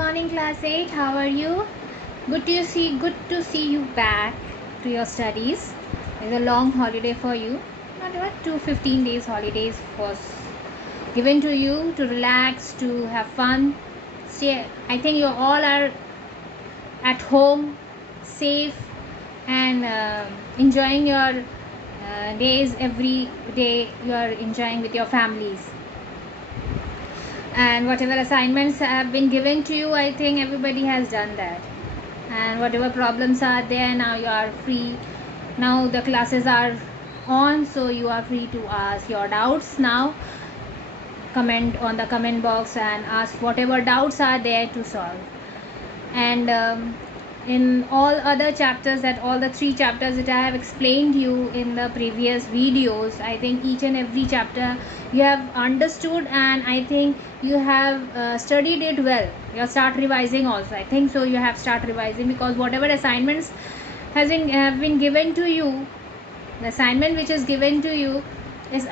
morning, class 8. How are you? Good to see you back to your studies. It's a long holiday for you. Not about 15 days holidays was given to you to relax, to have fun. See, I think you all are at home, safe, and enjoying your days every day. You are enjoying with your families. And whatever assignments have been given to you, I think everybody has done that. And whatever problems are there, now you are free. Now the classes are on, so you are free to ask your doubts now. Comment on the comment box and ask whatever doubts are there to solve. And in all other chapters, that all the 3 chapters that I have explained you in the previous videos, I think each and every chapter you have understood, and I think you have studied it well. You start revising also. I think so you have start revising, because whatever assignments have been given to you, the assignment which is given to you is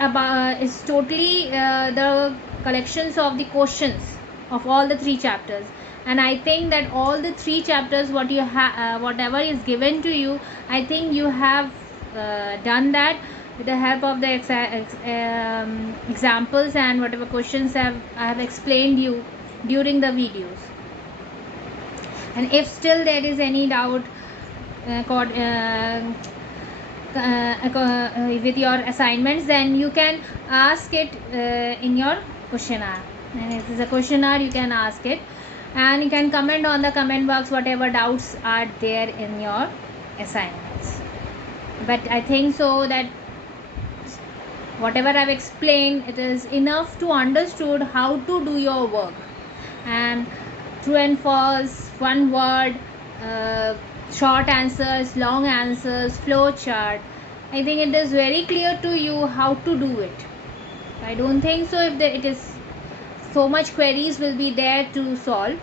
totally the collections of the questions of all the 3 chapters. And I think that all the 3 chapters whatever is given to you, I think you have done that with the help of the examples and whatever questions I have explained you during the videos. And if still there is any doubt with your assignments, then you can ask it in your questionnaire. And if it's a questionnaire, you can ask it, and you can comment on the comment box whatever doubts are there in your assignments. But I think so that whatever I've explained, it is enough to understood how to do your work. And true and false, one word, short answers, long answers, flow chart, I think it is very clear to you how to do it. I don't think so if it is so much queries will be there to solve.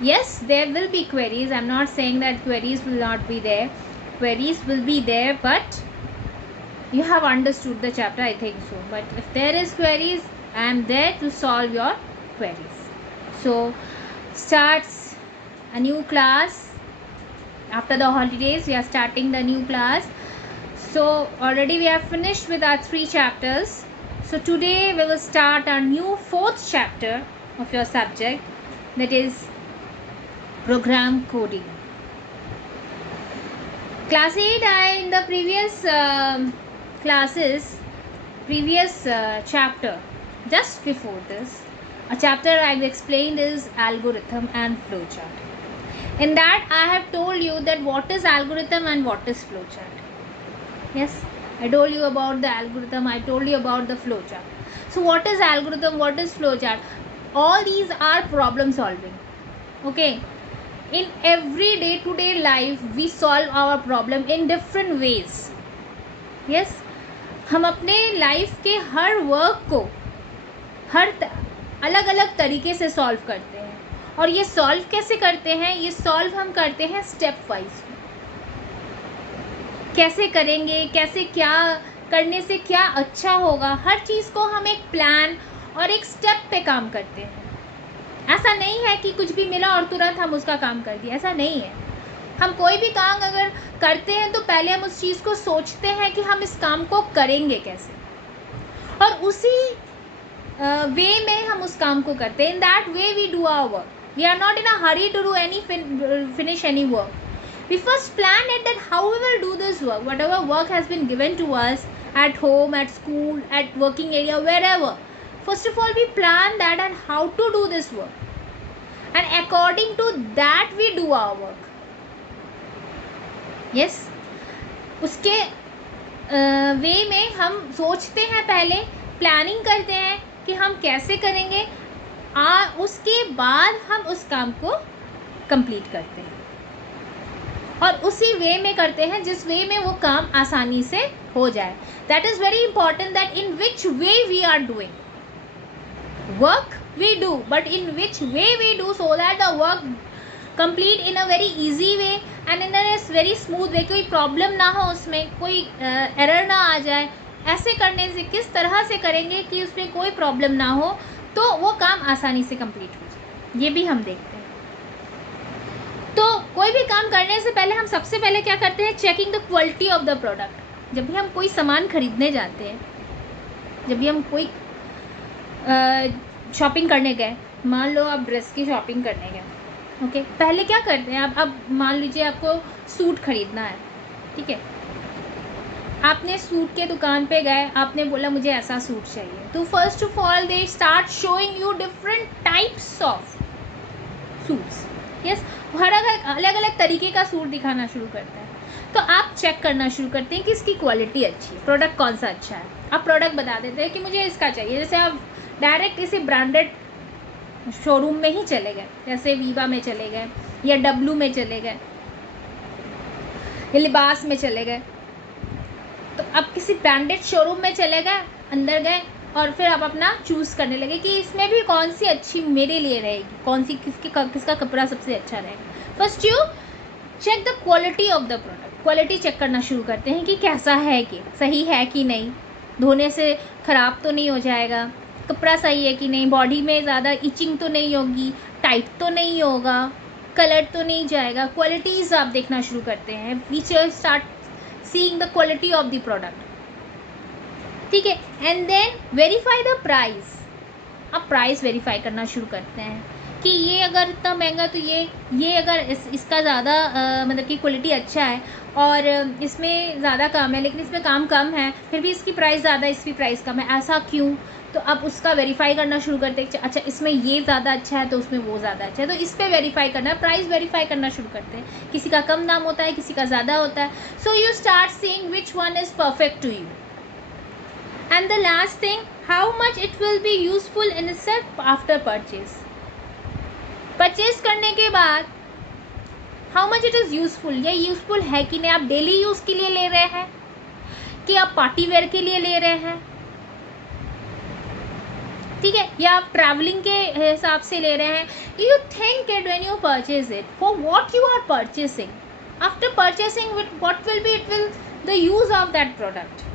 Yes, there will be queries. I'm not saying that queries will not be there. Queries will be there, but you have understood the chapter, I think so. But if there is queries, I am there to solve your queries. So starts a new class after the holidays. We are starting the new class. So already we have finished with our 3 chapters. So today we will start our new 4th chapter of your subject, that is program coding. Class 8, in the previous chapter, just before this, a chapter I have explained is algorithm and flowchart. In that I have told you that what is algorithm and what is flowchart. Yes, I told you about the algorithm, I told you about the flowchart. So what is algorithm, what is flowchart? All these are problem solving. Okay, in every day-to-day life we solve our problem in different ways. Yes, हम अपने life के her work को हर अलग अलग तरीके से solve करते हैं. और ये सॉल्व कैसे करते हैं? ये सॉल्व हम करते हैं स्टेप वाइज. कैसे करेंगे, कैसे क्या करने से क्या अच्छा होगा, हर चीज़ को हम एक प्लान और एक स्टेप पे काम करते हैं. ऐसा नहीं है कि कुछ भी मिला और तुरंत हम उसका काम कर दिया. ऐसा नहीं है. हम कोई भी काम अगर करते हैं तो पहले हम उस चीज़ को सोचते हैं कि हम इस काम को करेंगे कैसे, और उसी वे में हम उस काम को करते हैं. In that way we do our work. We are not in a hurry to do any finish any work. We first plan it that how we will do this work, whatever work has been given to us at home, at school, at working area, wherever. First of all we plan that and how to do this work, and according to that we do our work. Yes, उसके वे में हम सोचते हैं, पहले planning करते हैं कि हम कैसे करेंगे, उसके बाद हम उस काम को कंप्लीट करते हैं, और उसी वे में करते हैं जिस वे में वो काम आसानी से हो जाए. That is very important, that in which way we are doing work we do, but in which way we do, so that the work complete in a very easy way and in a very smooth way. कोई problem ना हो, उसमें कोई error ना आ जाए. ऐसे करने से किस तरह से करेंगे कि उसमें कोई प्रॉब्लम ना हो, तो वो काम आसानी से कंप्लीट हो जाए, ये भी हम देखते हैं. तो कोई भी काम करने से पहले हम सबसे पहले क्या करते हैं, checking the quality of the product. जब भी हम कोई सामान खरीदने जाते हैं, जब भी हम कोई शॉपिंग करने गए, मान लो आप ड्रेस की शॉपिंग करने गए, ओके, पहले क्या करते हैं, अब मान लीजिए आपको सूट खरीदना है, ठीक है, आपने सूट के दुकान पे गए, आपने बोला मुझे ऐसा सूट चाहिए, तो first of all they start showing you different types of suits, yes, हर अलग अलग तरीके का सूट दिखाना शुरू करता है। तो आप चेक करना शुरू करते हैं कि इसकी क्वालिटी अच्छी है, प्रोडक्ट कौन सा अच्छा है, आप प्रोडक्ट बता देते हैं कि मुझे इसका चाहिए। जैसे आप डायरेक्ट इसी ब्रांडेड शोरूम में ही चले गए, जैसे वीवा में चले गए या डब्लू में चले गए या लिबास में चले गए, तो आप किसी ब्रांडेड शोरूम में चले गए, अंदर गए और फिर आप अपना चूज़ करने लगे कि इसमें भी कौन सी अच्छी मेरे लिए रहेगी, कौन सी किसका कपड़ा सबसे अच्छा रहेगा। First you check the quality of the product, quality check करना शुरू करते हैं कि कैसा है, कि सही है कि नहीं, धोने से ख़राब तो नहीं हो जाएगा, कपड़ा सही है कि नहीं, बॉडी में ज़्यादा इचिंग तो नहीं होगी, टाइट तो नहीं होगा, कलर तो नहीं जाएगा। क्वालिटीज़ आप देखना शुरू करते हैं, features start seeing the quality of the product, ठीक है, and then verify the price. आप प्राइस वेरीफाई करना शुरू करते हैं कि ये अगर इतना महंगा, तो ये अगर इसका ज़्यादा मतलब कि क्वालिटी अच्छा है और इसमें ज़्यादा काम है, लेकिन इसमें काम कम है, फिर भी इसकी प्राइस ज़्यादा है, इसकी प्राइस कम है, ऐसा क्यों? तो आप उसका वेरीफाई करना शुरू करते हैं, अच्छा इसमें ये ज़्यादा अच्छा है तो उसमें वो ज़्यादा अच्छा है, तो इस पर वेरीफाई करना, प्राइस वेरीफाई करना शुरू करते हैं। किसी का कम दाम होता है, किसी का ज़्यादा होता है, so you start seeing which one is perfect to you. And the last thing, how much it will be useful in itself after purchase. Purchase करने के बाद how much it is useful, ये यूज़फुल है कि नहीं, आप daily use के लिए ले रहे हैं कि आप पार्टी वेयर के लिए ले रहे हैं, ठीक है, या आप ट्रैवलिंग के हिसाब से ले रहे हैं। You think it when you purchase it for what you are purchasing, after purchasing what will be, it will the use of that product.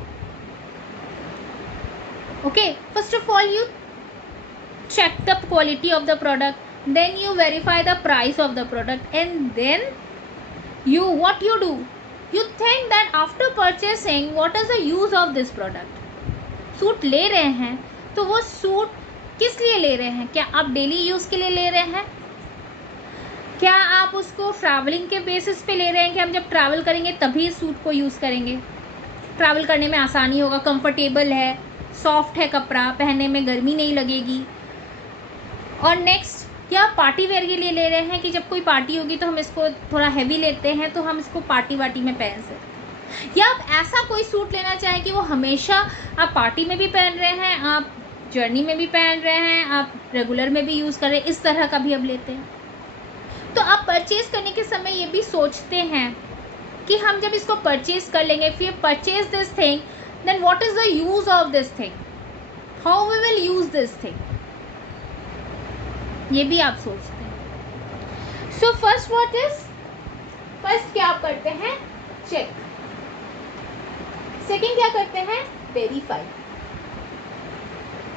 Okay, first of all you check the quality of the product, then you verify the price of the product, and then what you do, you think that after purchasing what is the use of this product। Suit ले रहे हैं तो वो suit किस लिए ले रहे हैं, क्या आप डेली यूज़ के लिए ले रहे हैं, क्या आप उसको ट्रैवलिंग के बेसिस पे ले रहे हैं कि हम जब ट्रैवल करेंगे तभी सूट को यूज़ करेंगे, ट्रैवल करने में आसानी होगा, कंफर्टेबल है, सॉफ्ट है कपड़ा, पहनने में गर्मी नहीं लगेगी। और नेक्स्ट, क्या पार्टी वेयर के लिए ले रहे हैं कि जब कोई पार्टी होगी तो हम इसको थोड़ा हैवी लेते हैं तो हम इसको पार्टी वार्टी में पहन सकते, या आप ऐसा कोई सूट लेना चाहें कि वो हमेशा आप पार्टी में भी पहन रहे हैं, आप जर्नी में भी पहन रहे हैं, आप रेगुलर में भी यूज़ कर रहे हैं, इस तरह का भी अब लेते हैं। तो आप परचेज करने के समय ये भी सोचते हैं कि हम जब इसको परचेज कर लेंगे, फिर purchase this thing, then what is the use of this thing, how we will use this thing, ये भी आप सोचते हैं। So first what is, first क्या आप करते हैं, चेक, सेकंड क्या करते हैं, वेरीफाई,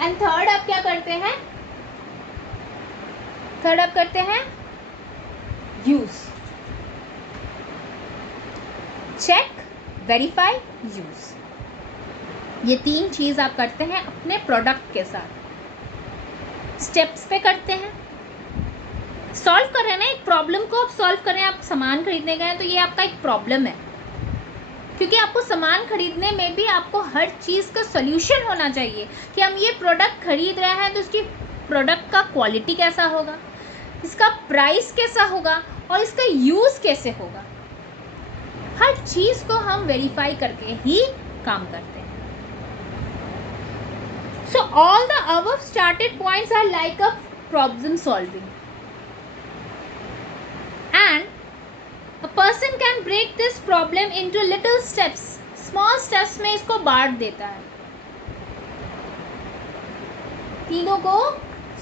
एंड थर्ड आप क्या करते हैं, थर्ड आप करते हैं यूज। चेक, वेरीफाई, यूज, ये तीन चीज आप करते हैं अपने प्रोडक्ट के साथ, स्टेप्स पे करते हैं, सॉल्व कर रहे हैं ना एक प्रॉब्लम को, आप सॉल्व कर रहे हैं, आप सामान खरीदने गए तो ये आपका एक प्रॉब्लम है, क्योंकि आपको सामान खरीदने में भी आपको हर चीज़ का सोल्यूशन होना चाहिए कि हम ये प्रोडक्ट खरीद रहे हैं तो इसकी प्रोडक्ट का क्वालिटी कैसा होगा, इसका प्राइस कैसा होगा और इसका यूज़ कैसे होगा, हर चीज़ को हम वेरीफाई करके ही काम करते हैं। So all the above started points are like a problem solving, and a person can break this problem into little steps, small steps में इसको बांट देता है, तीनों को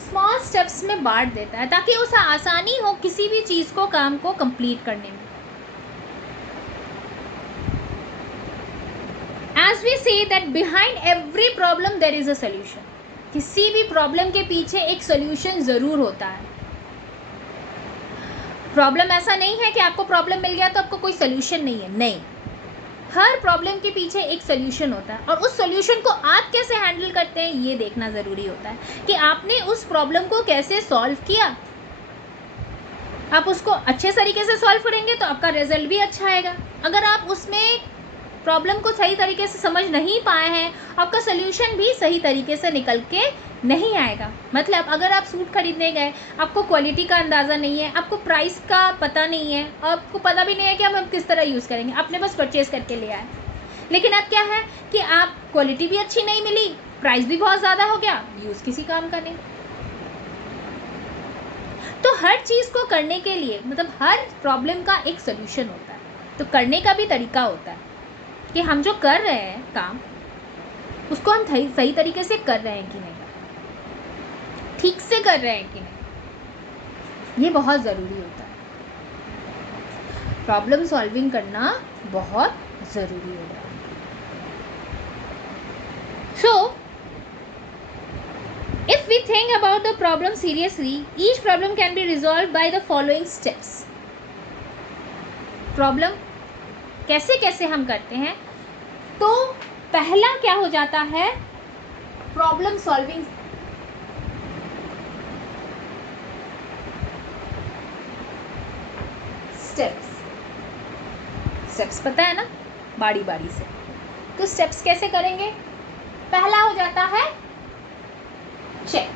स्मॉल स्टेप्स में बांट देता है ताकि उसे आसानी हो किसी भी चीज़ को, काम को कंप्लीट करने में। As we say that behind every problem there is a solution, किसी भी प्रॉब्लम के पीछे एक सोल्यूशन ज़रूर होता है। प्रॉब्लम ऐसा नहीं है कि आपको प्रॉब्लम मिल गया तो आपको कोई सोल्यूशन नहीं है, नहीं, हर प्रॉब्लम के पीछे एक सोल्यूशन होता है, और उस सोल्यूशन को आप कैसे हैंडल करते हैं ये देखना ज़रूरी होता है कि आपने उस प्रॉब्लम को कैसे सॉल्व किया। आप उसको अच्छे तरीके से सॉल्व करेंगे तो आपका रिजल्ट भी अच्छा आएगा। अगर आप उसमें प्रॉब्लम को सही तरीके से समझ नहीं पाए हैं, आपका सोल्यूशन भी सही तरीके से निकल के नहीं आएगा। मतलब अगर आप सूट खरीदने गए, आपको क्वालिटी का अंदाज़ा नहीं है, आपको प्राइस का पता नहीं है, आपको पता भी नहीं है कि हम किस तरह यूज़ करेंगे, आपने बस परचेज़ करके ले आए, लेकिन अब क्या है कि आप क्वालिटी भी अच्छी नहीं मिली, प्राइस भी बहुत ज़्यादा हो गया, यूज़ किसी काम का नहीं। तो हर चीज़ को करने के लिए, मतलब हर प्रॉब्लम का एक सोल्यूशन होता है, तो करने का भी तरीका होता है कि हम जो कर रहे हैं काम, उसको हम सही तरीके से कर रहे हैं कि नहीं, ठीक से कर रहे हैं कि नहीं, ये बहुत ज़रूरी होता है। प्रॉब्लम सॉल्विंग करना बहुत ज़रूरी होता है। So, if we think about the problem seriously, each problem can be resolved by the following steps. Problem कैसे कैसे हम करते हैं, तो पहला क्या हो जाता है, प्रॉब्लम सॉल्विंग स्टेप्स पता है ना, बारी बारी से। तो स्टेप्स कैसे करेंगे, पहला हो जाता है चेक,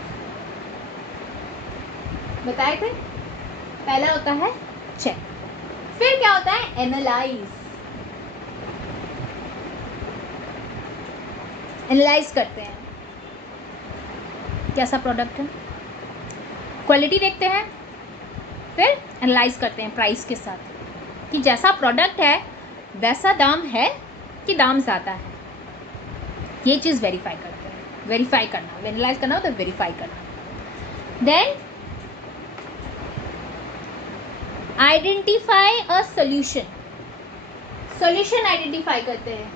बताए थे, पहला होता है चेक। फिर क्या होता है, एनालाइज करते हैं कैसा प्रोडक्ट है, क्वालिटी देखते हैं, फिर एनालाइज करते हैं प्राइस के साथ कि जैसा प्रोडक्ट है वैसा दाम है कि दाम ज़्यादा है, ये चीज़ वेरीफाई करते हैं। वेरीफाई करना, एनालाइज करना हो तो वेरीफाई करना। Then identify a solution, solution identify करते हैं,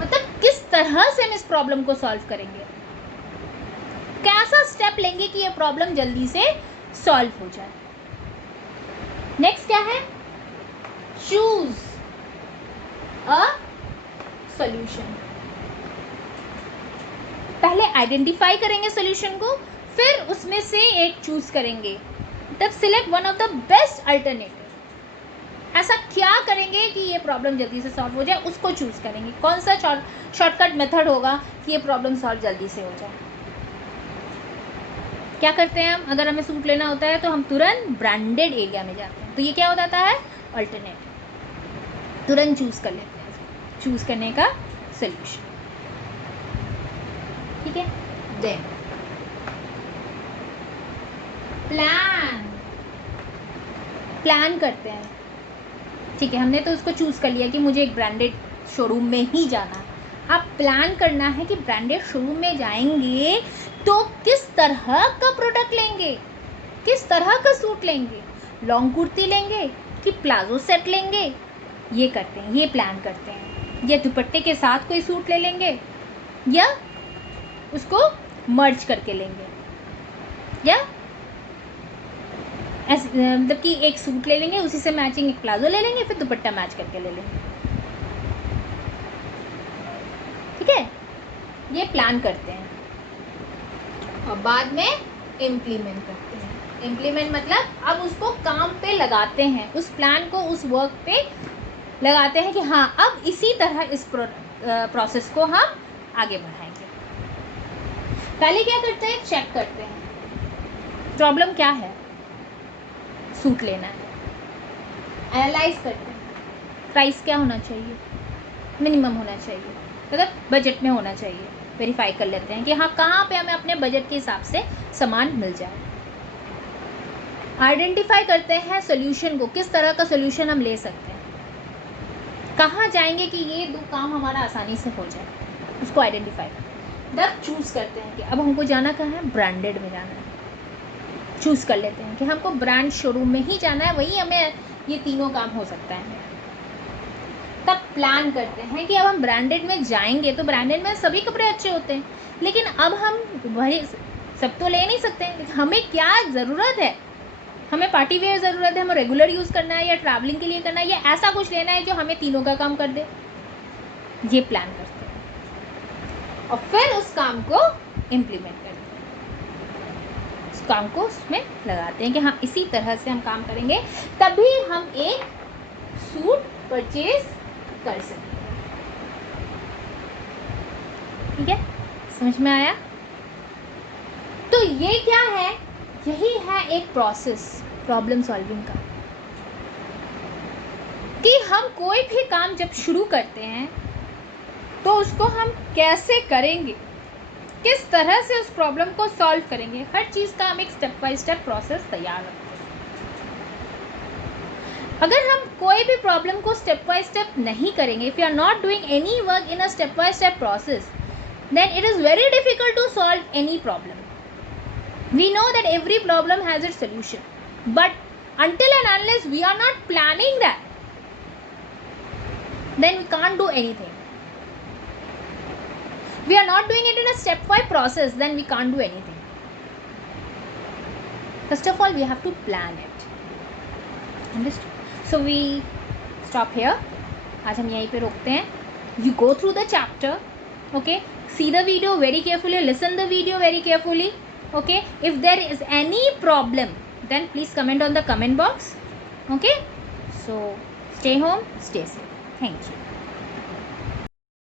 मतलब किस तरह से हम इस प्रॉब्लम को सॉल्व करेंगे, कैसा स्टेप लेंगे कि ये प्रॉब्लम जल्दी से सॉल्व हो जाए। नेक्स्ट क्या है, चूज अ सॉल्यूशन। पहले आइडेंटिफाई करेंगे सॉल्यूशन को, फिर उसमें से एक चूज करेंगे, तब select one of the best alternative. ऐसा क्या करेंगे कि ये प्रॉब्लम जल्दी से सॉल्व हो जाए, उसको चूज करेंगे, कौन सा शॉर्टकट मेथड होगा कि ये प्रॉब्लम सॉल्व जल्दी से हो जाए। क्या करते हैं हम, अगर हमें सूट लेना होता है तो हम तुरंत ब्रांडेड एरिया में जाते हैं, तो ये क्या हो जाता है, अल्टरनेटिव, तुरंत चूज कर लेते हैं, चूज करने का सोल्यूशन। ठीक है, देन प्लान करते हैं। ठीक है, हमने तो उसको चूज़ कर लिया कि मुझे एक ब्रांडेड शोरूम में ही जाना है। अब प्लान करना है कि ब्रांडेड शोरूम में जाएंगे तो किस तरह का प्रोडक्ट लेंगे, किस तरह का सूट लेंगे, लॉन्ग कुर्ती लेंगे कि प्लाजो सेट लेंगे, ये करते हैं, ये प्लान करते हैं। या दुपट्टे के साथ कोई सूट ले लेंगे, या उसको मर्ज करके लेंगे, या मतलब कि एक सूट ले लेंगे, उसी से मैचिंग एक प्लाजो ले लेंगे, फिर दुपट्टा मैच करके ले लेंगे। ठीक है, ये प्लान करते हैं और बाद में इम्प्लीमेंट करते हैं। इम्प्लीमेंट मतलब अब उसको काम पे लगाते हैं, उस प्लान को उस वर्क पे लगाते हैं कि हाँ अब इसी तरह इस प्रोसेस को हम आगे बढ़ाएंगे। पहले क्या करते हैं, चेक करते हैं प्रॉब्लम क्या है, सूट लेना है, एनालाइज करते हैं प्राइस क्या होना चाहिए, मिनिमम होना चाहिए, मतलब बजट में होना चाहिए, वेरीफाई कर लेते हैं कि हाँ कहाँ पे हमें अपने बजट के हिसाब से सामान मिल जाए। आइडेंटिफाई करते हैं सोल्यूशन को, किस तरह का सोल्यूशन हम ले सकते हैं, कहाँ जाएंगे कि ये दो काम हमारा आसानी से हो जाए, उसको आइडेंटिफाई करते हैं। तब चूज़ करते हैं कि अब हमको जाना कहाँ है, ब्रांडेड में जाना है, चूज़ कर लेते हैं कि हमको ब्रांड शोरूम में ही जाना है, वहीं हमें ये तीनों काम हो सकता है। तब प्लान करते हैं कि अब हम ब्रांडेड में जाएंगे तो ब्रांडेड में सभी कपड़े अच्छे होते हैं, लेकिन अब हम वही सब तो ले नहीं सकते, हमें क्या ज़रूरत है, हमें पार्टी वेयर ज़रूरत है, हमें रेगुलर यूज़ करना है या ट्रैवलिंग के लिए करना है या ऐसा कुछ लेना है जो हमें तीनों का काम कर दे, ये प्लान करते हैं और फिर उस काम को इम्प्लीमेंट करते हैं, उस काम को उसमें लगाते हैं कि हाँ इसी तरह से हम काम करेंगे तभी हम एक सूट परचेज कर सकते हैं। ठीक है, समझ में आया? तो ये क्या है, यही है एक प्रोसेस प्रॉब्लम सॉल्विंग का, कि हम कोई भी काम जब शुरू करते हैं तो उसको हम कैसे करेंगे, किस तरह से उस प्रॉब्लम को सॉल्व करेंगे, हर चीज़ का हम एक स्टेप बाय स्टेप प्रोसेस तैयार रखते हैं। अगर हम कोई भी प्रॉब्लम को स्टेप बाय स्टेप नहीं करेंगे, if you are not doing any work in a step by step process, then it is very difficult to solve any problem. We know that every problem has its solution, but until and unless we are not planning that, then we can't do anything. We are not doing it in a stepwise process, then we can't do anything. First of all, we have to plan it. Understood? So we stop here. आज हम यहीं पे रोकते हैं. You go through the chapter. Okay. See the video very carefully. Listen the video very carefully. Okay. If there is any problem, then please comment on the comment box. Okay. So stay home, stay safe. Thank you.